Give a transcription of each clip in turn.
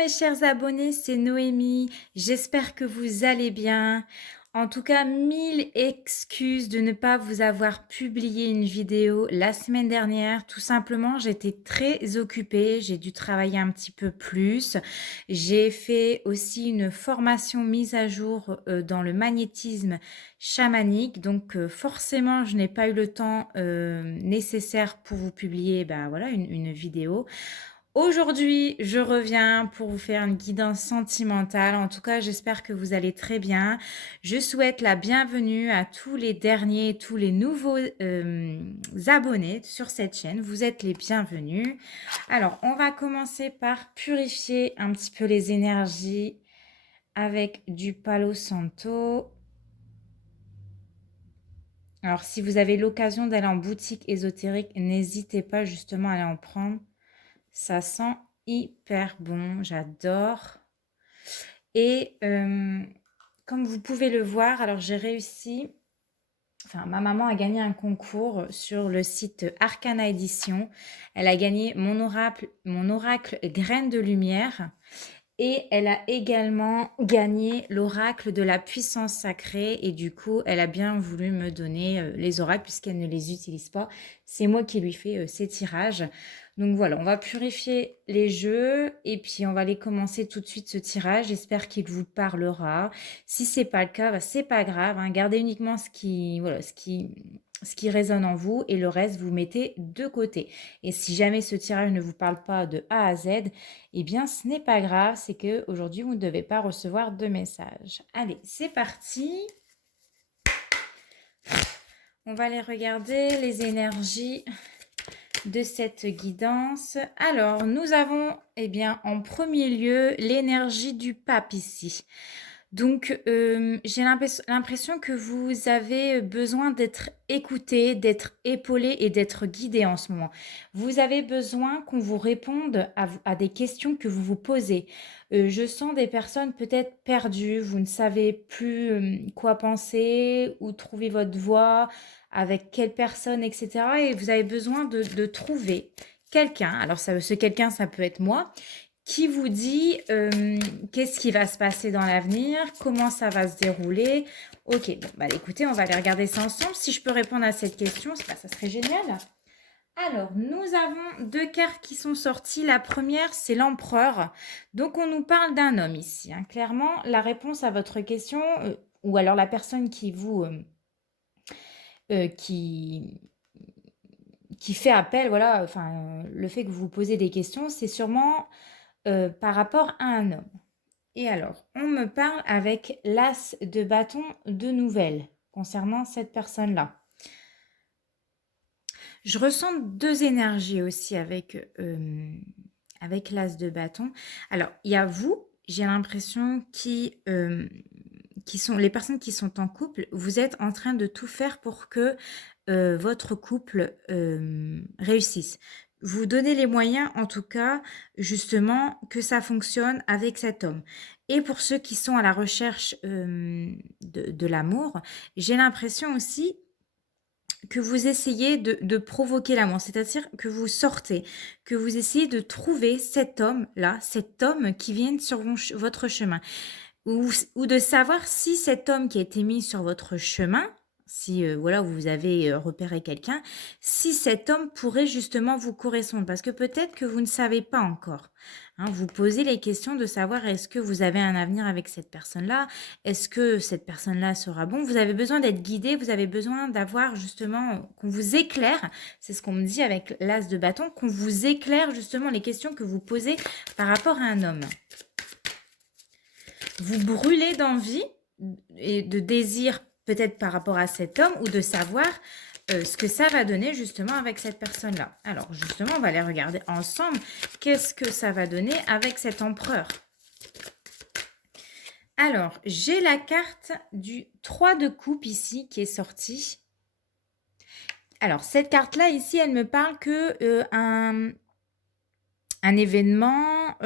mes chers abonnés, c'est Noémie. J'espère que vous allez bien. En tout cas, mille excuses de ne pas vous avoir publié une vidéo la semaine dernière. Tout simplement, j'étais très occupée. J'ai dû travailler un petit peu plus. J'ai fait aussi une formation mise à jour dans le magnétisme chamanique. Donc, forcément, je n'ai pas eu le temps nécessaire pour vous publier voilà, une vidéo. Aujourd'hui, je reviens pour vous faire une guidance sentimentale. En tout cas, j'espère que vous allez très bien. Je souhaite la bienvenue à tous les derniers, tous les nouveaux abonnés sur cette chaîne. Vous êtes les bienvenus. Alors, on va commencer par purifier un petit peu les énergies avec du Palo Santo. Alors, si vous avez l'occasion d'aller en boutique ésotérique, n'hésitez pas justement à aller en prendre. Ça sent hyper bon, j'adore. Et comme vous pouvez le voir, alors j'ai réussi, ma maman a gagné un concours sur le site Arcana Édition. Elle a gagné mon oracle Graines de Lumière. Et elle a également gagné l'oracle de la puissance sacrée. Et du coup, elle a bien voulu me donner les oracles puisqu'elle ne les utilise pas. C'est moi qui lui fais ces tirages. Donc voilà, on va purifier les jeux et puis on va aller commencer tout de suite ce tirage. J'espère qu'il vous parlera. Si c'est pas le cas, c'est pas grave, hein. Gardez uniquement ce qui résonne en vous et le reste, vous mettez de côté. Et si jamais ce tirage ne vous parle pas de A à Z, eh bien, ce n'est pas grave, c'est que aujourd'hui vous ne devez pas recevoir de message. Allez, c'est parti. On va aller regarder les énergies de cette guidance. Alors, nous avons, en premier lieu, l'énergie du pape ici. Donc, j'ai l'impression que vous avez besoin d'être écouté, d'être épaulé et d'être guidé en ce moment. Vous avez besoin qu'on vous réponde à des questions que vous vous posez. Je sens des personnes peut-être perdues, vous ne savez plus quoi penser, où trouver votre voie, avec quelle personne, etc. Et vous avez besoin de trouver quelqu'un. Alors, ce quelqu'un, ça peut être moi qui vous dit qu'est-ce qui va se passer dans l'avenir, comment ça va se dérouler. Ok, bon, écoutez, on va aller regarder ça ensemble. Si je peux répondre à cette question, ça serait génial. Alors, nous avons deux cartes qui sont sorties. La première, c'est l'empereur. Donc, on nous parle d'un homme ici, hein. Clairement, la réponse à votre question, ou alors la personne qui vous... qui fait appel, voilà, le fait que vous vous posez des questions, c'est sûrement par rapport à un homme. Et alors, on me parle avec l'as de bâton de nouvelles concernant cette personne-là. Je ressens deux énergies aussi avec l'as de bâton. Alors, il y a vous, j'ai l'impression qui sont les personnes qui sont en couple, vous êtes en train de tout faire pour que votre couple réussisse. Vous donnez les moyens, en tout cas, justement, que ça fonctionne avec cet homme. Et pour ceux qui sont à la recherche de l'amour, j'ai l'impression aussi que vous essayez de provoquer l'amour, c'est-à-dire que vous sortez, que vous essayez de trouver cet homme-là, cet homme qui vient sur votre chemin, ou de savoir si cet homme qui a été mis sur votre chemin, si voilà, vous avez repéré quelqu'un, si cet homme pourrait justement vous correspondre, parce que peut-être que vous ne savez pas encore, hein. Vous posez les questions de savoir est-ce que vous avez un avenir avec cette personne-là, est-ce que cette personne-là sera bon. Vous avez besoin d'être guidé, vous avez besoin d'avoir justement, qu'on vous éclaire, c'est ce qu'on me dit avec l'as de bâton, qu'on vous éclaire justement les questions que vous posez par rapport à un homme. Vous brûlez d'envie et de désir peut-être par rapport à cet homme ou de savoir ce que ça va donner justement avec cette personne-là. Alors justement, on va aller regarder ensemble qu'est-ce que ça va donner avec cet empereur. Alors, j'ai la carte du 3 de coupe ici qui est sortie. Alors, cette carte-là ici, elle me parle que un événement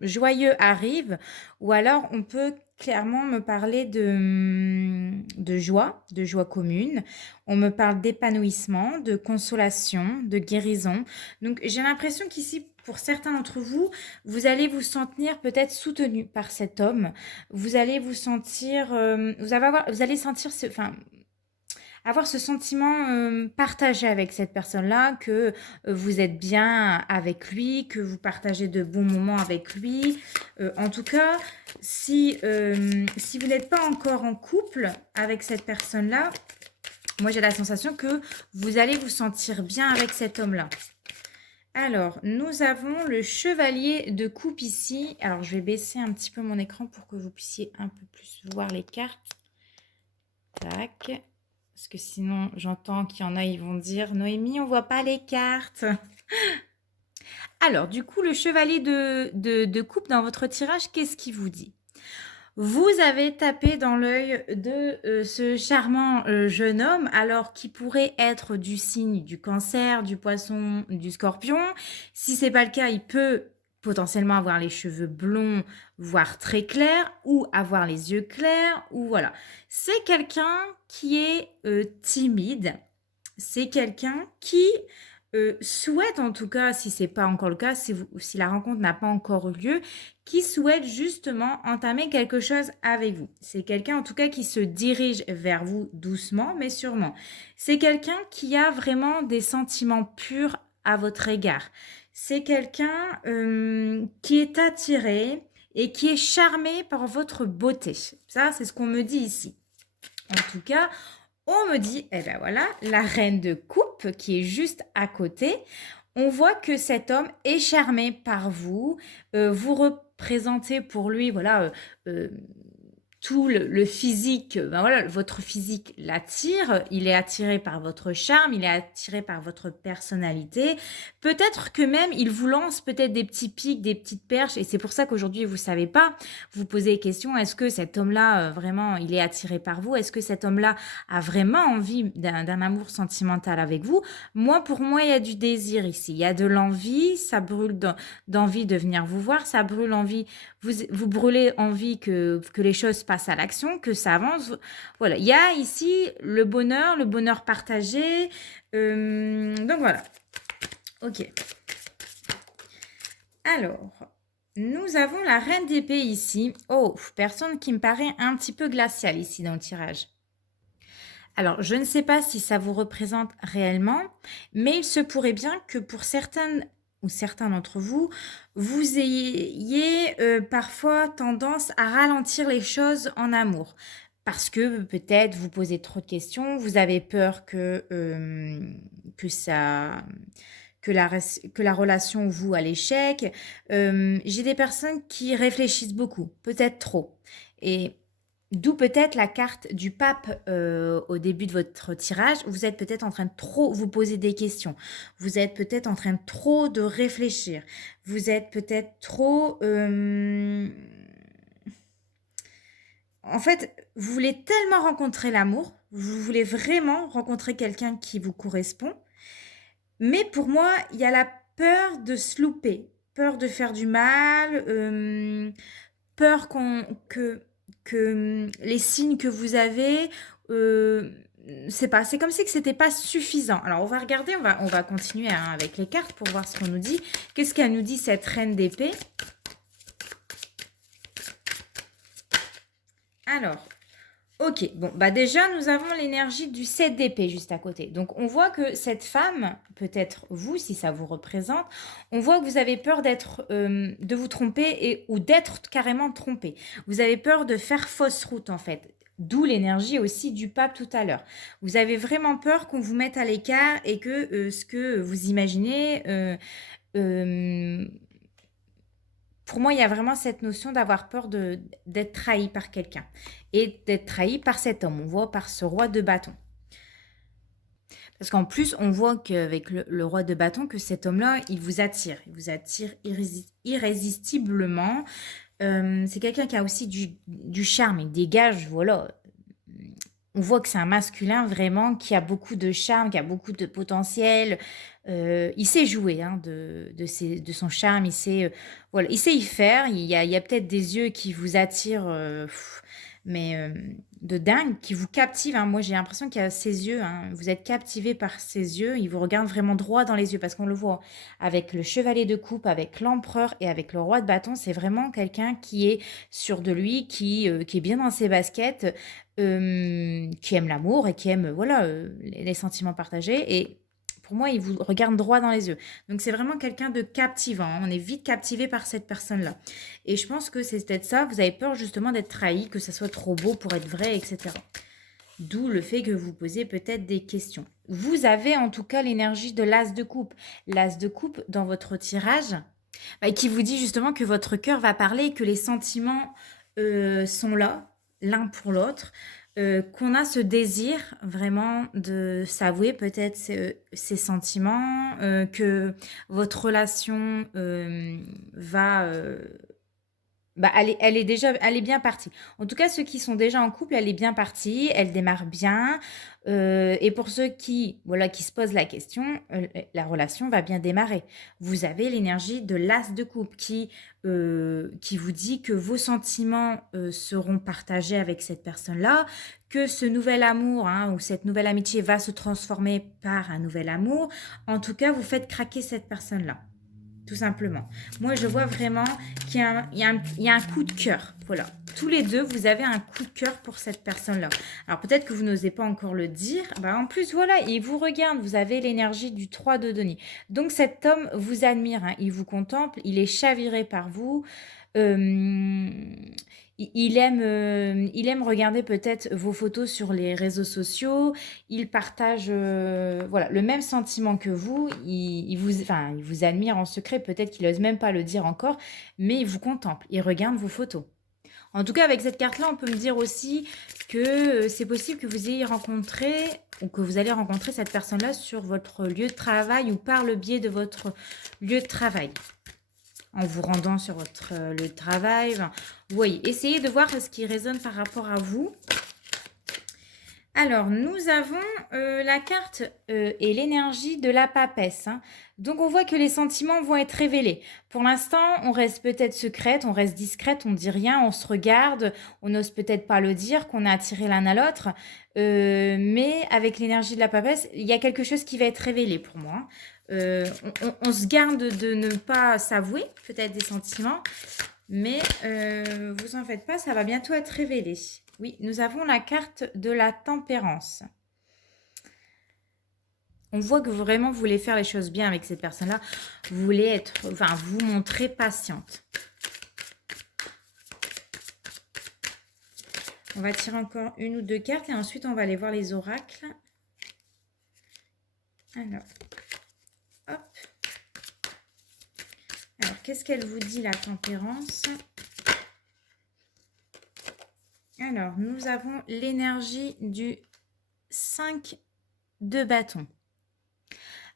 joyeux arrive, ou alors on peut clairement me parler de joie commune. On me parle d'épanouissement, de consolation, de guérison. Donc j'ai l'impression qu'ici, pour certains d'entre vous, vous allez vous sentir peut-être soutenu par cet homme. Vous allez vous sentir, vous allez sentir avoir ce sentiment partagé avec cette personne-là, que vous êtes bien avec lui, que vous partagez de bons moments avec lui. En tout cas, si vous n'êtes pas encore en couple avec cette personne-là, moi j'ai la sensation que vous allez vous sentir bien avec cet homme-là. Alors, nous avons le chevalier de coupe ici. Alors, je vais baisser un petit peu mon écran pour que vous puissiez un peu plus voir les cartes. Tac. Parce que sinon, j'entends qu'il y en a, ils vont dire « Noémie, on voit pas les cartes !» Alors, du coup, le chevalier de coupe dans votre tirage, qu'est-ce qu'il vous dit? Vous avez tapé dans l'œil de ce charmant jeune homme, alors qui pourrait être du signe du Cancer, du Poisson, du Scorpion. Si c'est pas le cas, il peut potentiellement avoir les cheveux blonds, voire très clairs, ou avoir les yeux clairs, ou voilà. C'est quelqu'un qui est timide. C'est quelqu'un qui souhaite, en tout cas, si c'est pas encore le cas, si la rencontre n'a pas encore eu lieu, qui souhaite justement entamer quelque chose avec vous. C'est quelqu'un, en tout cas, qui se dirige vers vous doucement, mais sûrement. C'est quelqu'un qui a vraiment des sentiments purs à votre égard. C'est quelqu'un qui est attiré et qui est charmé par votre beauté. Ça, c'est ce qu'on me dit ici. En tout cas, on me dit, eh ben voilà, la reine de coupe qui est juste à côté. On voit que cet homme est charmé par vous. Vous représentez pour lui, voilà, tout le physique, ben voilà, votre physique l'attire, il est attiré par votre charme, il est attiré par votre personnalité. Peut-être que même il vous lance peut-être des petits pics, des petites perches, et c'est pour ça qu'aujourd'hui vous savez pas, vous posez les questions, est-ce que cet homme-là vraiment il est attiré par vous? Est-ce que cet homme-là a vraiment envie d'un amour sentimental avec vous? Pour moi, il y a du désir ici, il y a de l'envie, ça brûle d'envie de venir vous voir, ça brûle envie, vous brûlez envie que les choses passent à l'action, que ça avance. Voilà, il y a ici le bonheur partagé. Donc voilà. Ok. Alors, nous avons la reine d'épée ici. Oh, personne qui me paraît un petit peu glaciale ici dans le tirage. Alors, je ne sais pas si ça vous représente réellement, mais il se pourrait bien que pour certaines ou certains d'entre vous, vous ayez parfois tendance à ralentir les choses en amour. Parce que peut-être vous posez trop de questions, vous avez peur que la relation vous à l'échec. J'ai des personnes qui réfléchissent beaucoup, peut-être trop. Et d'où peut-être la carte du pape au début de votre tirage. Vous êtes peut-être en train de trop vous poser des questions. Vous êtes peut-être en train de trop de réfléchir. Vous êtes peut-être trop... En fait, vous voulez tellement rencontrer l'amour. Vous voulez vraiment rencontrer quelqu'un qui vous correspond. Mais pour moi, il y a la peur de se louper. Peur de faire du mal. Peur que les signes que vous avez, c'est comme si que c'était pas suffisant. Alors on va regarder, on va continuer avec les cartes pour voir ce qu'on nous dit. Qu'est-ce qu'elle nous dit cette reine d'épée? Alors, ok, bon, bah déjà nous avons l'énergie du 7 d'épée juste à côté. Donc on voit que cette femme, peut-être vous si ça vous représente, on voit que vous avez peur de vous tromper ou d'être carrément trompé. Vous avez peur de faire fausse route en fait. D'où l'énergie aussi du pape tout à l'heure. Vous avez vraiment peur qu'on vous mette à l'écart et que ce que vous imaginez... pour moi, il y a vraiment cette notion d'avoir peur d'être trahi par quelqu'un et d'être trahi par cet homme. On voit par ce roi de bâton. Parce qu'en plus, on voit qu'avec le roi de bâton, que cet homme-là, il vous attire. Il vous attire irrésistiblement. C'est quelqu'un qui a aussi du charme. Il dégage, voilà. On voit que c'est un masculin vraiment qui a beaucoup de charme, qui a beaucoup de potentiel. Il sait jouer hein, de son charme, voilà, il sait y faire. Il y a peut-être des yeux qui vous attirent, mais de dingue, qui vous captivent, hein. Moi, j'ai l'impression qu'il y a ses yeux, hein. Vous êtes captivé par ses yeux. Il vous regarde vraiment droit dans les yeux parce qu'on le voit avec le chevalier de coupe, avec l'empereur et avec le roi de bâton. C'est vraiment quelqu'un qui est sûr de lui, qui est bien dans ses baskets, qui aime l'amour et qui aime voilà, les sentiments partagés. Et pour moi, il vous regarde droit dans les yeux. Donc, c'est vraiment quelqu'un de captivant, hein. On est vite captivé par cette personne-là. Et je pense que c'est peut-être ça. Vous avez peur justement d'être trahi, que ça soit trop beau pour être vrai, etc. D'où le fait que vous posez peut-être des questions. Vous avez en tout cas l'énergie de l'as de coupe. L'as de coupe dans votre tirage, qui vous dit justement que votre cœur va parler, que les sentiments sont là, l'un pour l'autre, qu'on a ce désir vraiment de s'avouer peut-être ses sentiments, que votre relation elle est bien partie. En tout cas, ceux qui sont déjà en couple, elle est bien partie, elle démarre bien. Et pour ceux voilà, qui se posent la question, la relation va bien démarrer. Vous avez l'énergie de l'as de coupe qui vous dit que vos sentiments seront partagés avec cette personne-là, que ce nouvel amour hein, ou cette nouvelle amitié va se transformer par un nouvel amour. En tout cas, vous faites craquer cette personne-là. Tout simplement. Moi, je vois vraiment qu'il y a un coup de cœur. Voilà. Tous les deux, vous avez un coup de cœur pour cette personne-là. Alors, peut-être que vous n'osez pas encore le dire. En plus, voilà, il vous regarde. Vous avez l'énergie du 3 de denier. Donc, cet homme vous admire. Hein. Il vous contemple. Il est chaviré par vous. Euh, il aime regarder peut-être vos photos sur les réseaux sociaux. Il partage voilà, le même sentiment que vous. Il vous admire en secret. Peut-être qu'il n'ose même pas le dire encore, mais il vous contemple. Il regarde vos photos. En tout cas, avec cette carte-là, on peut me dire aussi que c'est possible que vous ayez rencontré ou que vous allez rencontrer cette personne-là sur votre lieu de travail ou par le biais de votre lieu de travail. En vous rendant sur votre lieu de travail. Oui, essayez de voir ce qui résonne par rapport à vous. Alors, nous avons la carte et l'énergie de la papesse. Hein. Donc, on voit que les sentiments vont être révélés. Pour l'instant, on reste peut-être secrète, on reste discrète, on ne dit rien, on se regarde, on n'ose peut-être pas le dire, qu'on est attiré l'un à l'autre. Mais avec l'énergie de la papesse, il y a quelque chose qui va être révélé pour moi. On se garde de ne pas s'avouer peut-être des sentiments, mais vous en faites pas, ça va bientôt être révélé. Oui, nous avons la carte de la tempérance. On voit que vraiment vous voulez faire les choses bien avec cette personne-là. Vous voulez vous montrer patiente. On va tirer encore une ou deux cartes et ensuite on va aller voir les oracles. Alors, hop. Alors, qu'est-ce qu'elle vous dit, la tempérance ? Alors, nous avons l'énergie du 5 de bâton.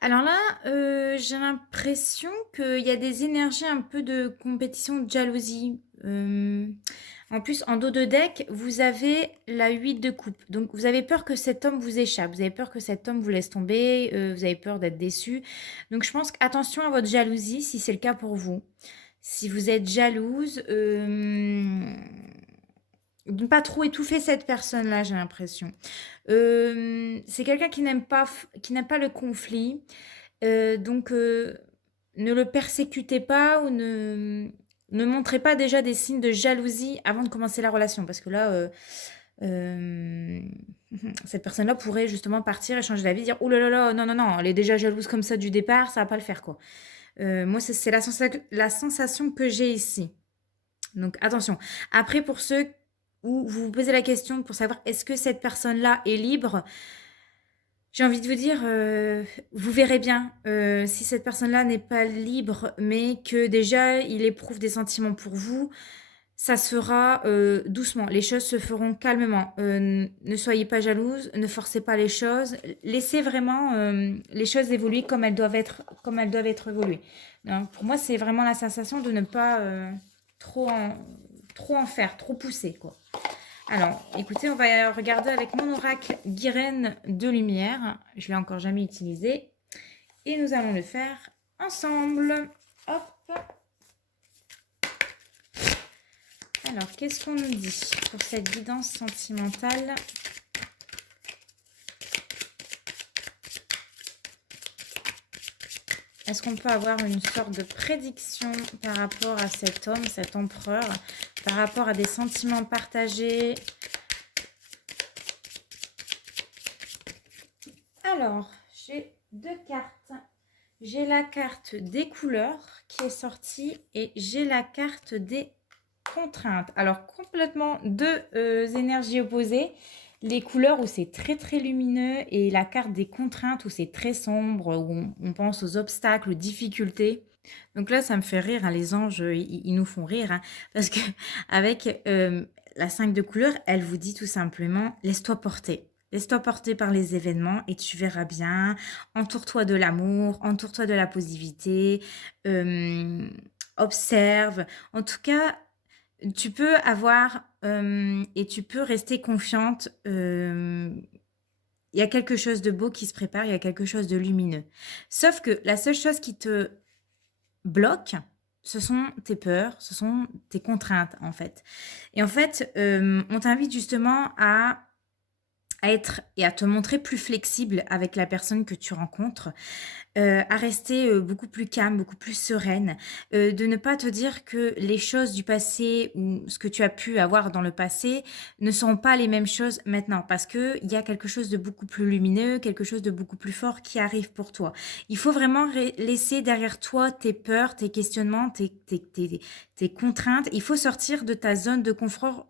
Alors là, j'ai l'impression qu'il y a des énergies un peu de compétition, de jalousie. En plus, en dos de deck, vous avez la 8 de coupe. Donc, vous avez peur que cet homme vous échappe. Vous avez peur que cet homme vous laisse tomber. Vous avez peur d'être déçu. Donc, je pense qu'attention à votre jalousie, si c'est le cas pour vous. Si vous êtes jalouse, de ne pas trop étouffer cette personne-là, j'ai l'impression. C'est quelqu'un qui n'aime pas le conflit. Donc, ne le persécutez pas ou ne montrez pas déjà des signes de jalousie avant de commencer la relation. Parce que là, cette personne-là pourrait justement partir et changer d'avis, dire « Oh là là là, non, non, non, elle est déjà jalouse comme ça du départ, ça va pas le faire, quoi. » Moi, c'est la sensation que j'ai ici. Donc, attention. Après, pour ceux où vous vous posez la question pour savoir est-ce que cette personne-là est libre, j'ai envie de vous dire, vous verrez bien si cette personne-là n'est pas libre, mais que déjà il éprouve des sentiments pour vous, ça se fera doucement. Les choses se feront calmement. Ne soyez pas jalouse, ne forcez pas les choses. Laissez vraiment les choses évoluer comme elles doivent être évoluées. Donc, pour moi, c'est vraiment la sensation de ne pas trop en faire, trop pousser, quoi. Alors, écoutez, on va regarder avec mon oracle Guirène de lumière. Je ne l'ai encore jamais utilisé. Et nous allons le faire ensemble. Hop. Alors, qu'est-ce qu'on nous dit pour cette guidance sentimentale ? Est-ce qu'on peut avoir une sorte de prédiction par rapport à cet homme, cet empereur, par rapport à des sentiments partagés? Alors, j'ai 2 cartes. J'ai la carte des couleurs qui est sortie et j'ai la carte des contraintes. Alors, complètement 2 énergies opposées. Les couleurs où c'est très très lumineux et la carte des contraintes où c'est très sombre, où on pense aux obstacles, aux difficultés. Donc là, ça me fait rire, hein, les anges, ils nous font rire, hein, parce que avec la 5 de couleurs, elle vous dit tout simplement, laisse-toi porter. Laisse-toi porter par les événements et tu verras bien. Entoure-toi de l'amour, entoure-toi de la positivité, observe. En tout cas, tu peux avoir et tu peux rester confiante. Il y a quelque chose de beau qui se prépare, il y a quelque chose de lumineux. Sauf que la seule chose qui te bloque, ce sont tes peurs, ce sont tes contraintes en fait. Et en fait, on t'invite justement à être et à te montrer plus flexible avec la personne que tu rencontres, à rester, beaucoup plus calme, beaucoup plus sereine, de ne pas te dire que les choses du passé ou ce que tu as pu avoir dans le passé ne seront pas les mêmes choses maintenant. Parce qu'il y a quelque chose de beaucoup plus lumineux, quelque chose de beaucoup plus fort qui arrive pour toi. Il faut vraiment laisser derrière toi tes peurs, tes questionnements, tes contraintes. Il faut sortir de ta zone de confort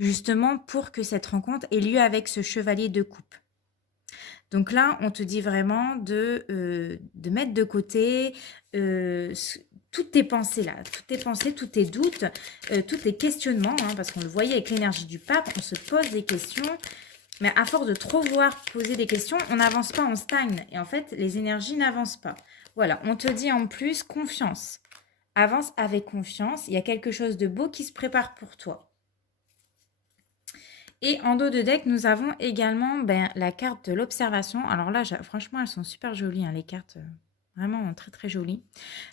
justement pour que cette rencontre ait lieu avec ce chevalier de coupe. Donc là, on te dit vraiment de mettre de côté toutes tes pensées là, toutes tes pensées, tous tes doutes, tous tes questionnements, hein, parce qu'on le voyait avec l'énergie du pape, on se pose des questions, mais à force de trop vouloir poser des questions, on n'avance pas, on stagne. Et en fait, les énergies n'avancent pas. Voilà, on te dit en plus confiance. Avance avec confiance, il y a quelque chose de beau qui se prépare pour toi. Et en dos de deck, nous avons également la carte de l'observation. Alors là, franchement, elles sont super jolies, hein, les cartes. Vraiment très très jolies.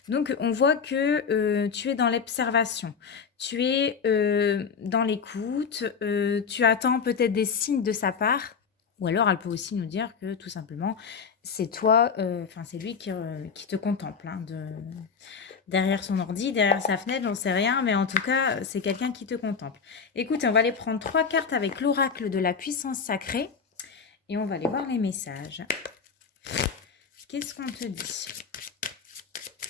Donc, on voit que tu es dans l'observation. Tu es dans l'écoute. Tu attends peut-être des signes de sa part. Ou alors, elle peut aussi nous dire que tout simplement, c'est toi, enfin, c'est lui qui te contemple, hein, derrière son ordi, derrière sa fenêtre, j'en sais rien, mais en tout cas, c'est quelqu'un qui te contemple. Écoute, on va aller prendre 3 cartes avec l'oracle de la puissance sacrée et on va aller voir les messages. Qu'est-ce qu'on te dit?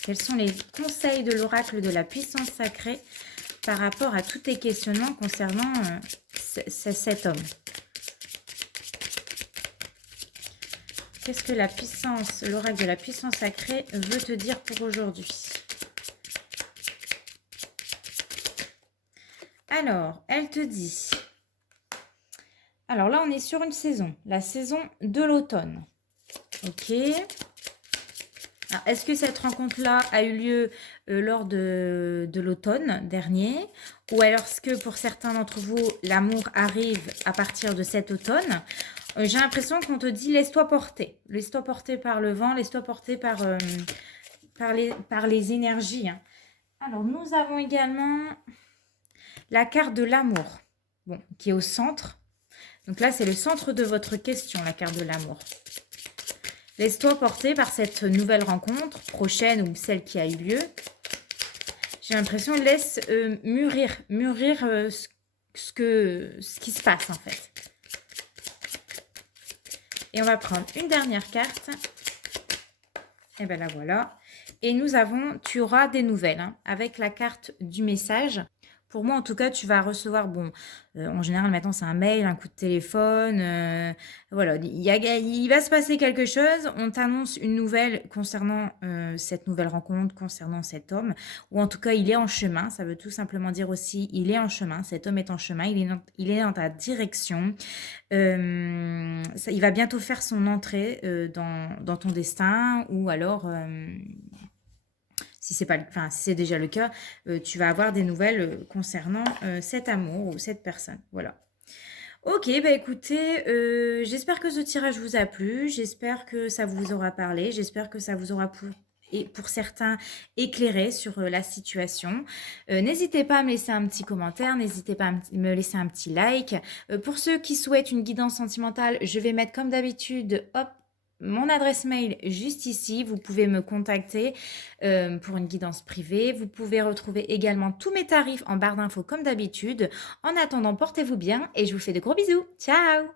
Quels sont les conseils de l'oracle de la puissance sacrée par rapport à tous tes questionnements concernant cet homme? Qu'est-ce que l'oracle de la puissance sacrée veut te dire pour aujourd'hui? Alors, elle te dit... Alors là, on est sur une saison. La saison de l'automne. Ok. Est-ce que cette rencontre-là a eu lieu lors de l'automne dernier? Ou alors est-ce que pour certains d'entre vous, l'amour arrive à partir de cet automne? J'ai l'impression qu'on te dit laisse-toi porter. Laisse-toi porter par le vent, laisse-toi porter par les énergies. Hein. Alors, nous avons également la carte de l'amour, bon, qui est au centre. Donc là, c'est le centre de votre question, la carte de l'amour. Laisse-toi porter par cette nouvelle rencontre, prochaine ou celle qui a eu lieu. J'ai l'impression, laisse mûrir ce qui se passe en fait. Et on va prendre une dernière carte. Et bien la voilà. Et nous avons, tu auras des nouvelles, hein, avec la carte du message. Pour moi, en tout cas, tu vas recevoir, en général, maintenant, c'est un mail, un coup de téléphone. Voilà, il va se passer quelque chose. On t'annonce une nouvelle concernant cette nouvelle rencontre, concernant cet homme. Ou en tout cas, il est en chemin. Ça veut tout simplement dire aussi, il est en chemin. Cet homme est en chemin. Il est dans ta direction. Il va bientôt faire son entrée dans ton destin. Ou alors... si c'est déjà le cas, tu vas avoir des nouvelles concernant cet amour ou cette personne. Voilà. OK, bah, écoutez, j'espère que ce tirage vous a plu, j'espère que ça vous aura parlé, j'espère que ça vous aura et pour certains éclairé sur, la situation. N'hésitez pas à me laisser un petit commentaire, n'hésitez pas à me laisser un petit like. Pour ceux qui souhaitent une guidance sentimentale, je vais mettre comme d'habitude, hop, mon adresse mail juste ici. Vous pouvez me contacter, pour une guidance privée. Vous pouvez retrouver également tous mes tarifs en barre d'infos comme d'habitude. En attendant, portez-vous bien et je vous fais de gros bisous. Ciao!